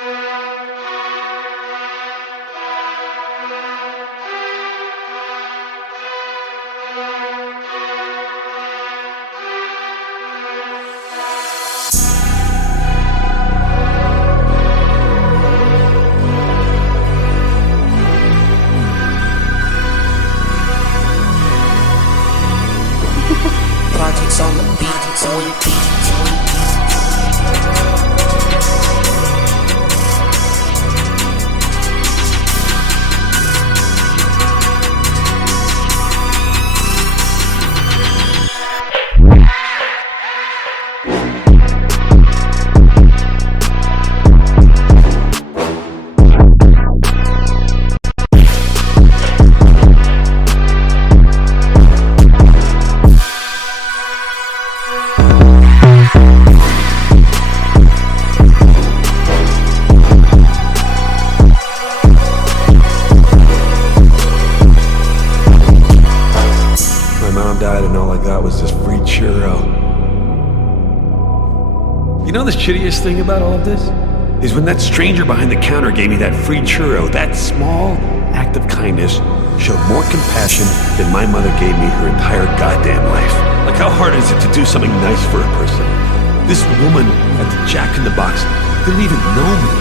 Projectz on the beat, it's on your beat. Died and all I got was this free churro. You know the shittiest thing about all of this? Is when that stranger behind the counter gave me that free churro, that small act of kindness showed more compassion than my mother gave me her entire goddamn life. Like, how hard is it to do something nice for a person? This woman at the Jack in the Box didn't even know me.